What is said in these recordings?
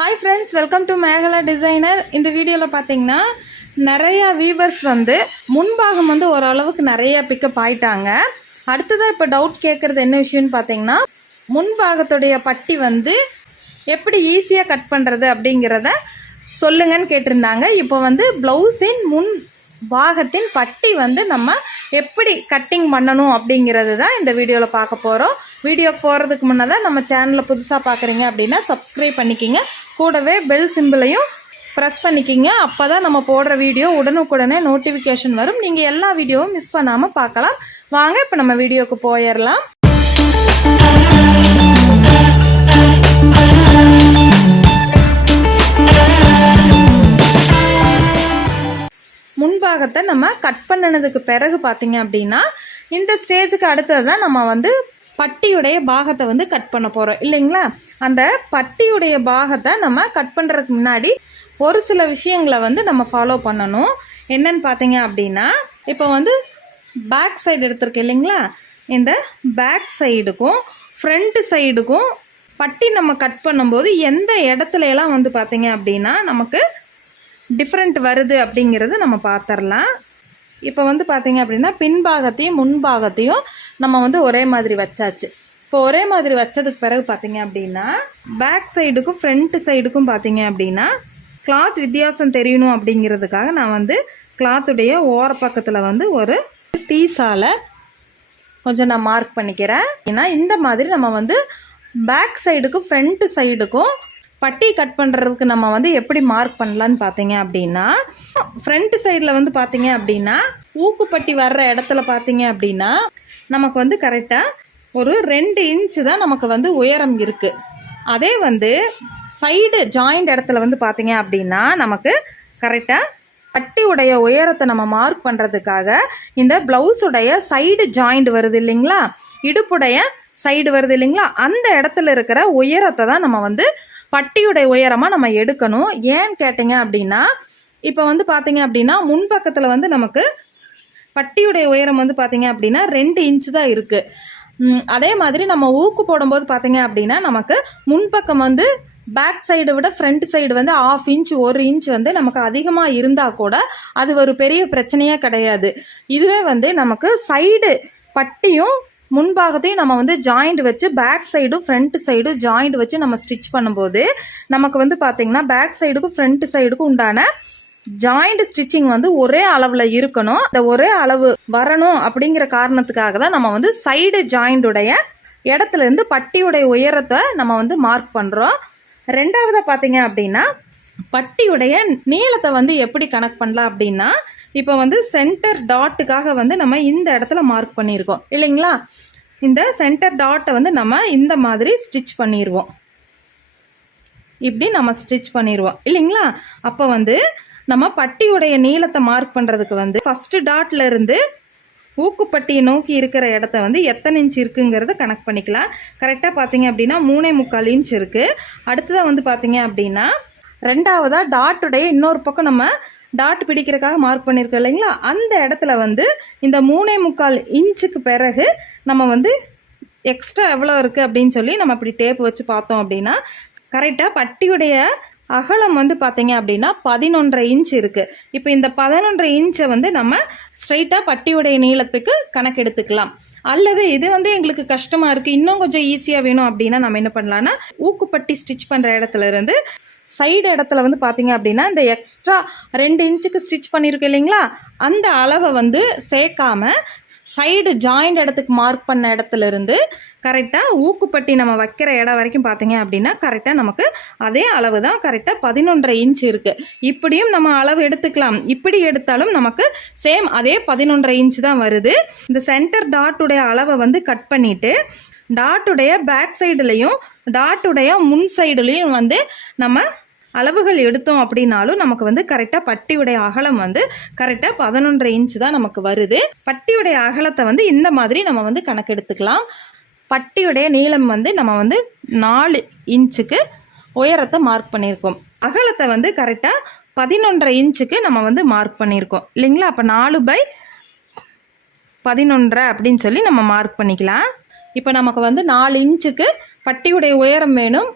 Hi friends welcome to Megala designer இந்த வீடியோவில் பார்த்தீங்கன்னா நிறையா வீவர்ஸ் வந்து முன்பாகம் வந்து ஓரளவுக்கு நிறையா பிக்கப் ஆயிட்டாங்க. அடுத்ததாக இப்போ டவுட் கேட்குறது என்ன விஷயம்னு பார்த்தீங்கன்னா முன்பாகத்துடைய பட்டி வந்து எப்படி ஈஸியாக கட் பண்ணுறது அப்படிங்கிறத சொல்லுங்கன்னு கேட்டிருந்தாங்க. இப்போ வந்து ப்ளவுஸின் முன் பாகத்தின் பட்டி வந்து நம்ம எப்படி கட்டிங் பண்ணணும் அப்படிங்கிறது தான் இந்த வீடியோவில் பார்க்க போகிறோம் வீடியோ போகிறதுக்கு முன்னதாக நம்ம சேனலை புதுசாக பார்க்குறீங்க அப்படின்னா சப்ஸ்கிரைப் பண்ணிக்கிங்க. கூடவே பெல் சிம்பிளையும் ப்ரெஸ் பண்ணிக்கிங்க. அப்போ தான் நம்ம போடுற வீடியோ உடனுக்குடனே நோட்டிஃபிகேஷன் வரும். நீங்கள் எல்லா வீடியோவும் மிஸ் பண்ணாமல் பார்க்கலாம். வாங்க இப்போ நம்ம வீடியோவுக்கு போயிடலாம். முன்பாகத்தை நம்ம கட் பண்ணினதுக்கு பிறகு பார்த்தீங்க அப்படின்னா இந்த ஸ்டேஜுக்கு அடுத்தது தான் நம்ம வந்து பட்டியுடைய பாகத்தை வந்து கட் பண்ண போகிறோம் இல்லைங்களா? அந்த பட்டியுடைய பாகத்தை நம்ம கட் பண்ணுறதுக்கு முன்னாடி ஒரு சில விஷயங்களை வந்து நம்ம ஃபாலோ பண்ணணும். என்னன்னு பார்த்தீங்க அப்படின்னா இப்போ வந்து பேக் சைடு எடுத்திருக்கு இல்லைங்களா? இந்த பேக் சைடுக்கும் ஃப்ரண்ட் சைடுக்கும் பட்டி நம்ம கட் பண்ணும்போது எந்த இடத்துல எல்லாம் வந்து பார்த்தீங்க அப்படின்னா நமக்கு டிஃப்ரெண்ட் வருது அப்படிங்கிறது நம்ம பார்த்துடலாம் இப்போ வந்து பார்த்தீங்க அப்படின்னா பின்பாகத்தையும் முன்பாகத்தையும் நம்ம வந்து ஒரே மாதிரி வச்சாச்சு. இப்போ ஒரே மாதிரி வச்சதுக்கு பிறகு பார்த்தீங்க அப்படின்னா பேக் சைடுக்கும் ஃப்ரண்ட் சைடுக்கும் பார்த்தீங்க அப்படின்னா கிளாத் வித்தியாசம் தெரியணும் அப்படிங்கிறதுக்காக நான் வந்து கிளாத்துடைய ஓர பக்கத்தில் வந்து ஒரு டீஸால் கொஞ்சம் நான் மார்க் பண்ணிக்கிறேன். ஏன்னா இந்த மாதிரி நம்ம வந்து பேக் சைடுக்கும் ஃப்ரண்ட் சைடுக்கும் பட்டி கட் பண்ணுறதுக்கு நம்ம வந்து எப்படி மார்க் பண்ணலான்னு பார்த்தீங்க அப்படின்னா ஃப்ரண்ட் சைடில் வந்து பார்த்தீங்க அப்படின்னா ஊக்குப்பட்டி வர்ற இடத்துல பார்த்தீங்க அப்படின்னா நமக்கு வந்து கரெக்டாக ஒரு ரெண்டு இன்ச்சு தான் நமக்கு வந்து உயரம் இருக்குது அதே வந்து சைடு ஜாயிண்ட் இடத்துல வந்து பார்த்தீங்க அப்படின்னா நமக்கு கரெக்டாக பட்டியுடைய உயரத்தை நம்ம மார்க் பண்ணுறதுக்காக இந்த ப்ளவுஸுடைய சைடு ஜாயிண்ட் வருது இல்லைங்களா? இடுப்புடைய சைடு வருது இல்லைங்களா? அந்த இடத்துல இருக்கிற உயரத்தை தான் நம்ம வந்து பட்டியுடைய உயரமாக நம்ம எடுக்கணும். ஏன்னு கேட்டிங்க அப்படின்னா இப்போ வந்து பார்த்தீங்க அப்படின்னா முன்பக்கத்தில் வந்து நமக்கு பட்டியுடைய உயரம் வந்து பார்த்தீங்க அப்படின்னா ரெண்டு இன்ச்சு தான் இருக்குது அதே மாதிரி நம்ம ஊக்கு போடும்போது பார்த்தீங்க அப்படின்னா நமக்கு முன்பக்கம் வந்து பேக் சைடை விட ஃப்ரண்ட் சைடு வந்து ஆஃப் இன்ச் ஒரு இன்ச் வந்து நமக்கு அதிகமாக இருந்தால் கூட அது ஒரு பெரிய பிரச்சனையே கிடையாது. இதுவே வந்து நமக்கு சைடு பட்டியும் முன்பாகத்தையும் நம்ம வந்து ஜாயிண்ட் வச்சு பேக் சைடும் ஃப்ரண்ட் சைடும் ஜாயிண்ட் வச்சு நம்ம ஸ்டிச் பண்ணும்போது நமக்கு வந்து பார்த்திங்கன்னா பேக் சைடுக்கும் ஃப்ரண்ட் சைடுக்கும் உண்டான ஜாயிண்ட் ஸ்டிச்சிங் வந்து ஒரே அளவில் இருக்கணும். அந்த ஒரே அளவு வரணும் அப்படிங்கிற காரணத்துக்காக தான் நம்ம வந்து சைடு ஜாயிண்டுடைய இடத்துல இருந்து பட்டியுடைய உயரத்தை நம்ம வந்து மார்க் பண்ணுறோம் ரெண்டாவதாக பார்த்தீங்க அப்படின்னா பட்டியுடைய நீளத்தை வந்து எப்படி கனெக்ட் பண்ணலாம் அப்படின்னா இப்போ வந்து சென்டர் டாட்டுக்காக வந்து நம்ம இந்த இடத்துல மார்க் பண்ணியிருக்கோம். இல்லைங்களா? இந்த சென்டர் டாட்டை வந்து நம்ம இந்த மாதிரி ஸ்டிச் பண்ணிடுவோம் இப்படி நம்ம ஸ்டிச் பண்ணிடுவோம் இல்லைங்களா? அப்போ வந்து நம்ம பட்டியுடைய நீளத்தை மார்க் பண்ணுறதுக்கு வந்து ஃபஸ்ட்டு டாட்ல இருந்து ஊக்குப்பட்டியை நோக்கி இருக்கிற இடத்த வந்து எத்தனை இன்ச் இருக்குங்கிறத கணக்கு பண்ணிக்கலாம். கரெக்டாக பார்த்தீங்க அப்படின்னா மூணே முக்கால் இன்ச் இருக்குது அடுத்ததாக வந்து பார்த்தீங்க அப்படின்னா ரெண்டாவதாக டாட்டுடைய இன்னொரு பக்கம் நம்ம டாட் பிடிக்கிறதுக்காக மார்க் பண்ணியிருக்கோம் இல்லைங்களா? அந்த இடத்துல வந்து இந்த மூணே முக்கால் இன்ச்சுக்கு பிறகு நம்ம வந்து எக்ஸ்ட்ரா எவ்வளோ இருக்குது அப்படின்னு சொல்லி நம்ம இப்படி டேப் வச்சு பார்த்தோம் அப்படின்னா கரெக்டாக பட்டியுடைய அகலம் வந்து பார்த்தீங்க அப்படின்னா பதினொன்றரை இன்ச் இருக்குது இப்போ இந்த பதினொன்றரை இன்ச்சை வந்து நம்ம ஸ்ட்ரைட்டாக பட்டியுடைய நீளத்துக்கு கணக்கெடுத்துக்கலாம் அல்லது இது வந்து எங்களுக்கு கஷ்டமாக இருக்குது இன்னும் கொஞ்சம் ஈஸியாக வேணும் அப்படின்னா நம்ம என்ன பண்ணலான்னா ஊக்குப்பட்டி ஸ்டிச் பண்ணுற இடத்துல இருந்து சைடு இடத்துல வந்து பார்த்தீங்க அப்படின்னா இந்த எக்ஸ்ட்ரா ரெண்டு இன்ச்சுக்கு ஸ்டிச் பண்ணியிருக்கு இல்லைங்களா? அந்த அளவை வந்து சேர்க்காம சைடு ஜாயிண்ட் இடத்துக்கு மார்க் பண்ண இடத்துல இருந்து கரெக்டாக ஊக்குப்பட்டி நம்ம வைக்கிற இடம் வரைக்கும் பார்த்தீங்க அப்படின்னா கரெக்டாக நமக்கு அதே அளவு தான் கரெக்டாக பதினொன்றரை இன்ச் இருக்குது இப்படியும் நம்ம அளவு எடுத்துக்கலாம். இப்படி எடுத்தாலும் நமக்கு சேம் அதே பதினொன்றரை இன்ச் தான் வருது. இந்த சென்டர் டாட்டுடைய அளவை வந்து கட் பண்ணிவிட்டு டாட்டுடைய பேக் சைடுலேயும் டாட்டுடைய முன் சைடுலேயும் வந்து நம்ம அளவுகள் எடுத்தோம் அப்படின்னாலும் நமக்கு வந்து கரெக்டாக பட்டியுடைய அகலம் வந்து கரெக்டாக பதினொன்றரை இன்ச்சு தான் நமக்கு வருது. பட்டியுடைய அகலத்தை வந்து இந்த மாதிரி நம்ம வந்து கணக்கெடுத்துக்கலாம் பட்டியுடைய நீளம் வந்து நம்ம வந்து நாலு இன்ச்சுக்கு உயரத்தை மார்க் பண்ணியிருக்கோம். அகலத்தை வந்து கரெக்டாக பதினொன்றரை இன்ச்சுக்கு நம்ம வந்து மார்க் பண்ணியிருக்கோம். இல்லைங்களா? அப்போ நாலு பை பதினொன்றரை அப்படின்னு சொல்லி நம்ம மார்க் பண்ணிக்கலாம். இப்போ நமக்கு வந்து நாலு இன்ச்சுக்கு பட்டியுடைய உயரம் வேணும்.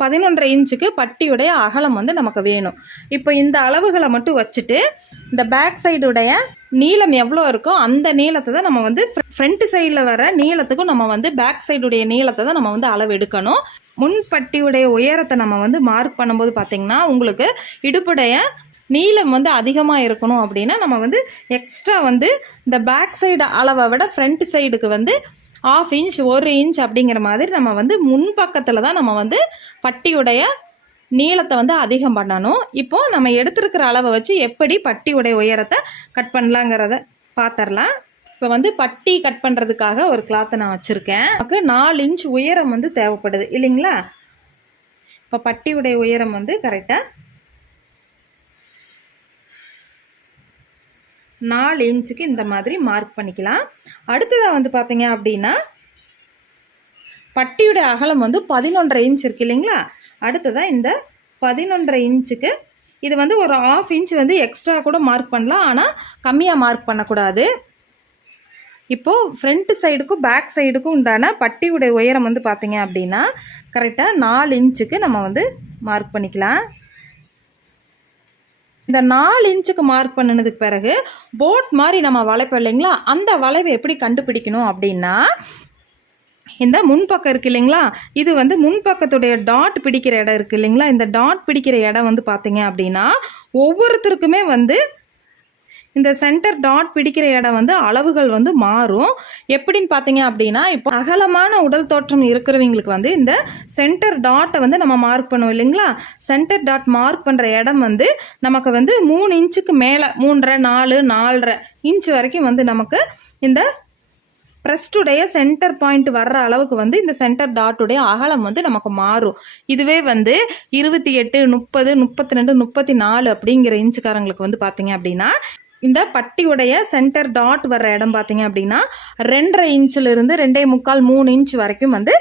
பதினொன்றரை இன்ச்சுக்கு பட்டியுடைய அகலம் வந்து நமக்கு வேணும். இப்போ இந்த அளவுகளை மட்டும் வச்சுட்டு இந்த பேக் சைடுடைய நீளம் எவ்வளோ இருக்கோ அந்த நீளத்தை தான் நம்ம வந்து ஃப்ரண்ட் சைடில் வர நீளத்துக்கும் நம்ம வந்து பேக் சைடுடைய நீளத்தை தான் நம்ம வந்து அளவு எடுக்கணும். முன்பட்டியுடைய உயரத்தை நம்ம வந்து மார்க் பண்ணும்போது பார்த்திங்கன்னா உங்களுக்கு இடுப்புடைய நீளம் வந்து அதிகமாக இருக்கணும் அப்படின்னா நம்ம வந்து எக்ஸ்ட்ரா வந்து இந்த பேக் சைடு அளவை விட ஃப்ரண்ட் சைடுக்கு வந்து ஆஃப் இன்ச் ஒரு இன்ச் அப்படிங்கிற மாதிரி நம்ம வந்து முன்பக்கத்தில் தான் நம்ம வந்து பட்டியுடைய நீளத்தை வந்து அதிகம் பண்ணணும். இப்போது நம்ம எடுத்துருக்கிற அளவை வச்சு எப்படி பட்டியுடைய உயரத்தை கட் பண்ணலாங்கிறத பார்த்துடலாம் இப்போ வந்து பட்டி கட் பண்ணுறதுக்காக ஒரு கிளாத்தை நான் வச்சுருக்கேன். நமக்கு நாலு இன்ச் உயரம் வந்து தேவைப்படுது இல்லைங்களா? இப்போ பட்டியுடைய உயரம் வந்து கரெக்டாக நாலு இன்ச்சுக்கு இந்த மாதிரி மார்க் பண்ணிக்கலாம். அடுத்ததாக வந்து பார்த்தீங்க அப்படின்னா பட்டியோட அகலம் வந்து பதினொன்றரை இன்ச் இருக்கு இல்லைங்களா? அடுத்ததாக இந்த பதினொன்றரை இன்ச்சுக்கு இது வந்து ஒரு ஆஃப் இன்ச் வந்து எக்ஸ்ட்ரா கூட மார்க் பண்ணலாம். ஆனால் கம்மியாக மார்க் பண்ணக்கூடாது. இப்போது ஃப்ரண்ட் சைடுக்கும் பேக் சைடுக்கும் உண்டான பட்டியுடைய உயரம் வந்து பார்த்தீங்க அப்படின்னா கரெக்டாக நாலு இன்ச்சுக்கு நம்ம வந்து மார்க் பண்ணிக்கலாம். இந்த நாலு இன்ச்சுக்கு மார்க் பண்ணினதுக்கு பிறகு போட் மாதிரி நம்ம வளைப்போம் இல்லைங்களா? அந்த வளைவை எப்படி கண்டுபிடிக்கணும் அப்படின்னா இந்த முன்பக்கம் இருக்கு இல்லைங்களா? இது வந்து முன்பக்கத்துடைய டாட் பிடிக்கிற இடம் இருக்குது இல்லைங்களா? இந்த டாட் பிடிக்கிற இடம் வந்து பார்த்தீங்க அப்படின்னா ஒவ்வொருத்தருக்குமே வந்து இந்த சென்டர் டாட் பிடிக்கிற இடம் வந்து அளவுகள் வந்து மாறும். எப்படின்னு பார்த்தீங்க அப்படின்னா இப்போ அகலமான உடல் தோற்றம் இருக்கிறவங்களுக்கு வந்து இந்த சென்டர் டாட்டை வந்து நம்ம மார்க் பண்ணுவோம் இல்லைங்களா? சென்டர் டாட் மார்க் பண்ணுற இடம் வந்து நமக்கு வந்து மூணு இன்ச்சுக்கு மேலே மூன்றரை நாலு நாலரை இன்ச் வரைக்கும் வந்து நமக்கு இந்த ப்ரெஸ்டுடைய சென்டர் பாயிண்ட் வர்ற அளவுக்கு வந்து இந்த சென்டர் டாட்டுடைய அகலம் வந்து நமக்கு மாறும். இதுவே வந்து இருபத்தி எட்டு முப்பது முப்பத்தி ரெண்டு முப்பத்தி நாலு அப்படிங்கிற இன்ச்சுக்காரங்களுக்கு வந்து பார்த்தீங்க அப்படின்னா இந்த பட்டியுடைய சென்டர் டாட் வர்ற இடம் பார்த்தீங்க அப்படின்னா ரெண்டரை இன்ச்சில் இருந்து ரெண்டே முக்கால் மூணு இன்ச் வரைக்கும் வந்து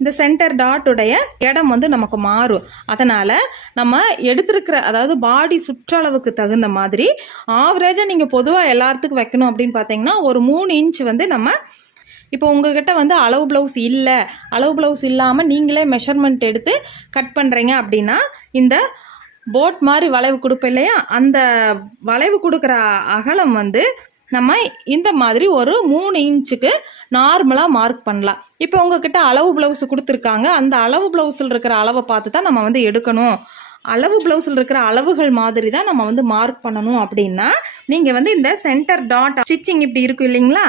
இந்த சென்டர் டாட்டுடைய இடம் வந்து நமக்கு மாறும். அதனால் நம்ம எடுத்திருக்கிற அதாவது பாடி சுற்றளவுக்கு தகுந்த மாதிரி ஆவரேஜாக நீங்கள் பொதுவாக எல்லாத்துக்கும் வைக்கணும் அப்படின்னு பார்த்தீங்கன்னா ஒரு மூணு இன்ச் வந்து நம்ம இப்போ உங்ககிட்ட வந்து அளவு ப்ளவுஸ் இல்லை அளவு ப்ளவுஸ் இல்லாமல் நீங்களே மெஷர்மெண்ட் எடுத்து கட் பண்ணுறீங்க அப்படின்னா இந்த போட் மாதிரி வளைவு கொடுப்போம் இல்லையா? அந்த வளைவு கொடுக்குற அகலம் வந்து நம்ம இந்த மாதிரி ஒரு மூணு இன்ச்சுக்கு நார்மலாக மார்க் பண்ணலாம். இப்போ உங்ககிட்ட அளவு ப்ளவுஸ் கொடுத்துருக்காங்க. அந்த அளவு ப்ளவுஸில் இருக்கிற அளவை பார்த்து தான் நம்ம வந்து எடுக்கணும். அளவு ப்ளவுஸில் இருக்கிற அளவுகள் மாதிரி தான் நம்ம வந்து மார்க் பண்ணணும் அப்படின்னா நீங்கள் வந்து இந்த சென்டர் டாட் ஸ்டிச்சிங் இப்படி இருக்கும் இல்லைங்களா?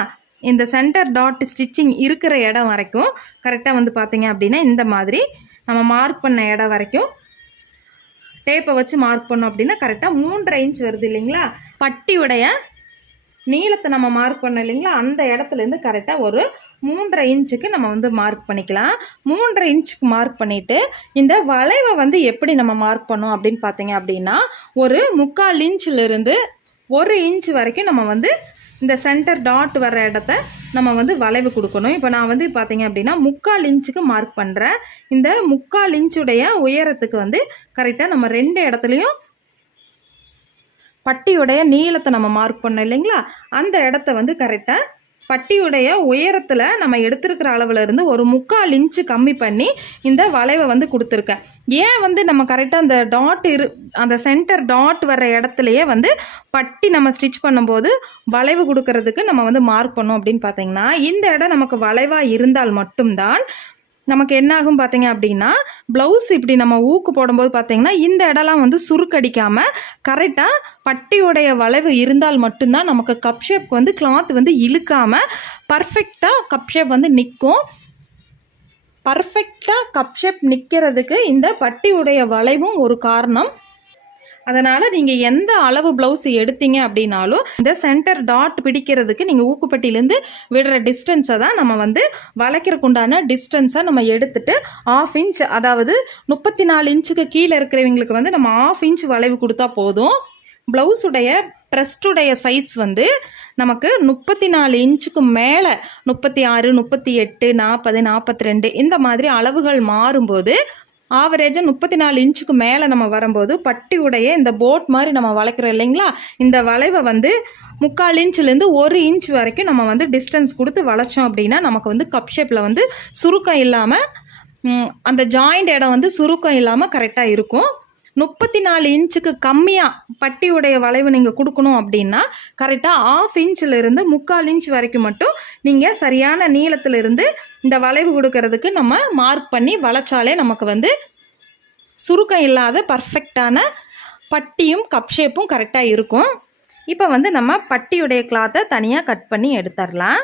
இந்த சென்டர் டாட் ஸ்டிச்சிங் இருக்கிற இடம் வரைக்கும் கரெக்டாக வந்து பார்த்தீங்க அப்படின்னா இந்த மாதிரி நம்ம மார்க் பண்ண இடம் வரைக்கும் டேப்பை வச்சு மார்க் பண்ணோம் அப்படின்னா கரெக்டாக மூன்றரை இன்ச் வருது இல்லைங்களா? பட்டியுடைய நீளத்தை நம்ம மார்க் பண்ணோம் இல்லைங்களா? அந்த இடத்துலேருந்து கரெக்டாக ஒரு மூன்றரை இன்ச்சுக்கு நம்ம வந்து மார்க் பண்ணிக்கலாம். மூன்றரை இன்ச்சுக்கு மார்க் பண்ணிவிட்டு இந்த வளைவை வந்து எப்படி நம்ம மார்க் பண்ணோம் அப்படின்னு பார்த்தீங்க அப்படின்னா ஒரு முக்கால் இன்ச்சிலிருந்து ஒரு இன்ச் வரைக்கும் நம்ம வந்து இந்த சென்டர் டாட் வர்ற இடத்த நம்ம வந்து வளைவு கொடுக்கணும். இப்போ நான் வந்து பார்த்தீங்க அப்படின்னா முக்கால் இன்ச்சுக்கு மார்க் பண்ணுறேன் இந்த முக்கால் இன்ச்சுடைய உயரத்துக்கு வந்து கரெக்டாக நம்ம ரெண்டு இடத்துலையும் பட்டியுடைய நீளத்தை நம்ம மார்க் பண்ணோம் இல்லைங்களா? அந்த இடத்த வந்து கரெக்டாக பட்டியுடைய உயரத்தில் நம்ம எடுத்திருக்கிற அளவுலேருந்து ஒரு முக்கால் இன்ச்சு கம்மி பண்ணி இந்த வளைவை வந்து கொடுத்துருக்கேன் ஏன் வந்து நம்ம கரெக்டாக அந்த டாட் இரு அந்த சென்டர் டாட் வர்ற இடத்துலையே வந்து பட்டி நம்ம ஸ்டிச் பண்ணும்போது வளைவு கொடுக்கறதுக்கு நம்ம வந்து மார்க் பண்ணோம் அப்படின்னு பார்த்தீங்கன்னா இந்த இடம் நமக்கு வளைவாக இருந்தால் மட்டும்தான் நமக்கு என்ன ஆகும் பார்த்தீங்க அப்படின்னா ப்ளவுஸ் இப்படி நம்ம ஊக்கு போடும்போது பார்த்தீங்கன்னா இந்த இடம்லாம் வந்து சுருக்கடிக்காமல் கரெக்டாக பட்டியுடைய வளைவு இருந்தால் மட்டும்தான் நமக்கு கப் ஷேப் வந்து கிளாத் வந்து இழுக்காமல் பர்ஃபெக்டாக கப் ஷேப் வந்து நிற்கும். பர்ஃபெக்டாக கப் ஷேப் நிற்கிறதுக்கு இந்த பட்டியுடைய வளைவும் ஒரு காரணம். அதனால் நீங்கள் எந்த அளவு ப்ளவுஸ் எடுத்தீங்க அப்படின்னாலும் இந்த சென்டர் டாட் பிடிக்கிறதுக்கு நீங்கள் ஊக்குப்பட்டியிலேருந்து விடுற டிஸ்டன்ஸை தான் நம்ம வந்து வளைக்கிறதுக்கு உண்டான டிஸ்டன்ஸை நம்ம எடுத்துட்டு ஆஃப் இன்ச் அதாவது முப்பத்தி நாலு இன்ச்சுக்கு கீழே இருக்கிறவங்களுக்கு வந்து நம்ம ஆஃப் இன்ச் வளைவு கொடுத்தா போதும். ப்ளவுஸுடைய ப்ரெஸ்டுடைய சைஸ் வந்து நமக்கு முப்பத்தி நாலு இன்ச்சுக்கு மேலே முப்பத்தி ஆறு முப்பத்தி எட்டு நாற்பது நாற்பத்தி ரெண்டு இந்த மாதிரி அளவுகள் மாறும்போது ஆவரேஜாக முப்பத்தி நாலு இன்ச்சுக்கு மேலே நம்ம வரும்போது பட்டி உடைய இந்த போட் மாதிரி நம்ம வளர்க்குறோம் இல்லைங்களா? இந்த வளைவை வந்து முக்கால் இன்ச்லேருந்து ஒரு இன்ச் வரைக்கும் நம்ம வந்து டிஸ்டன்ஸ் கொடுத்து வளைச்சோம் அப்படின்னா நமக்கு வந்து கப் ஷேப்பில் வந்து சுருக்கம் இல்லாமல் அந்த ஜாயிண்ட் இடம் வந்து சுருக்கம் இல்லாமல் கரெக்டாக இருக்கும். முப்பத்தி நாலு இன்ச்சுக்கு கம்மியாக பட்டியுடைய வளைவு நீங்கள் கொடுக்கணும் அப்படின்னா கரெக்டாக ஆஃப் இன்ச்சில் இருந்து முக்கால் இன்ச் வரைக்கும் மட்டும் நீங்கள் சரியான நீளத்திலிருந்து இந்த வளைவு கொடுக்கறதுக்கு நம்ம மார்க் பண்ணி வளைச்சாலே நமக்கு வந்து சுருக்கம் இல்லாத பர்ஃபெக்டான பட்டியும் கப் ஷேப்பும் கரெக்டாக இருக்கும். இப்போ வந்து நம்ம பட்டியுடைய கிளாத்தை தனியாக கட் பண்ணி எடுத்துடலாம்.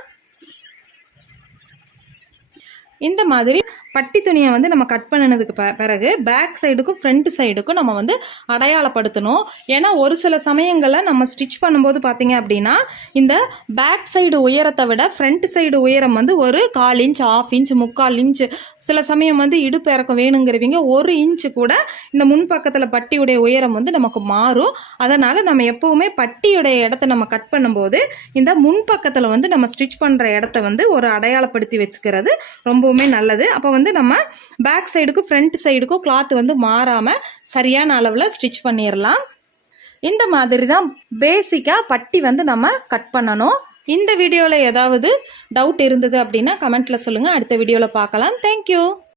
இந்த மாதிரி பட்டி துணியை வந்து நம்ம கட் பண்ணினதுக்கு ப பிறகு பேக் சைடுக்கும் ஃப்ரண்ட் சைடுக்கும் நம்ம வந்து அடையாளப்படுத்தணும். ஏன்னா ஒரு சில சமயங்களில் நம்ம ஸ்டிச் பண்ணும்போது பார்த்தீங்க அப்படின்னா இந்த பேக் சைடு உயரத்தை விட ஃப்ரண்ட் சைடு உயரம் வந்து ஒரு கால் இன்ச் ஆஃப் இன்ச் முக்கால் இன்ச் சில சமயம் வந்து இடுப்பு இறக்கம் வேணுங்கிறவங்க ஒரு இன்ச்சு கூட இந்த முன்பக்கத்தில் பட்டியுடைய உயரம் வந்து நமக்கு மாறும். அதனால் நம்ம எப்போவுமே பட்டியுடைய இடத்த நம்ம கட் பண்ணும்போது இந்த முன்பக்கத்தில் வந்து நம்ம ஸ்டிச் பண்ணுற இடத்த வந்து ஒரு அடையாளப்படுத்தி வச்சுக்கிறது ரொம்பவுமே நல்லது. அப்போ வந்து நம்ம பேக் சைடுக்கும் ஃப்ரண்ட் சைடுக்கும் கிளாத் வந்து மாறாமல் சரியான அளவில் ஸ்டிச் பண்ணிடலாம் இந்த மாதிரி தான் பேசிக்காக பட்டி வந்து நம்ம கட் பண்ணணும். இந்த வீடியோவில் ஏதாவது டவுட் இருந்தது அப்படின்னா கமெண்ட்டில் சொல்லுங்கள் அடுத்த வீடியோவில் பார்க்கலாம். தேங்க்யூ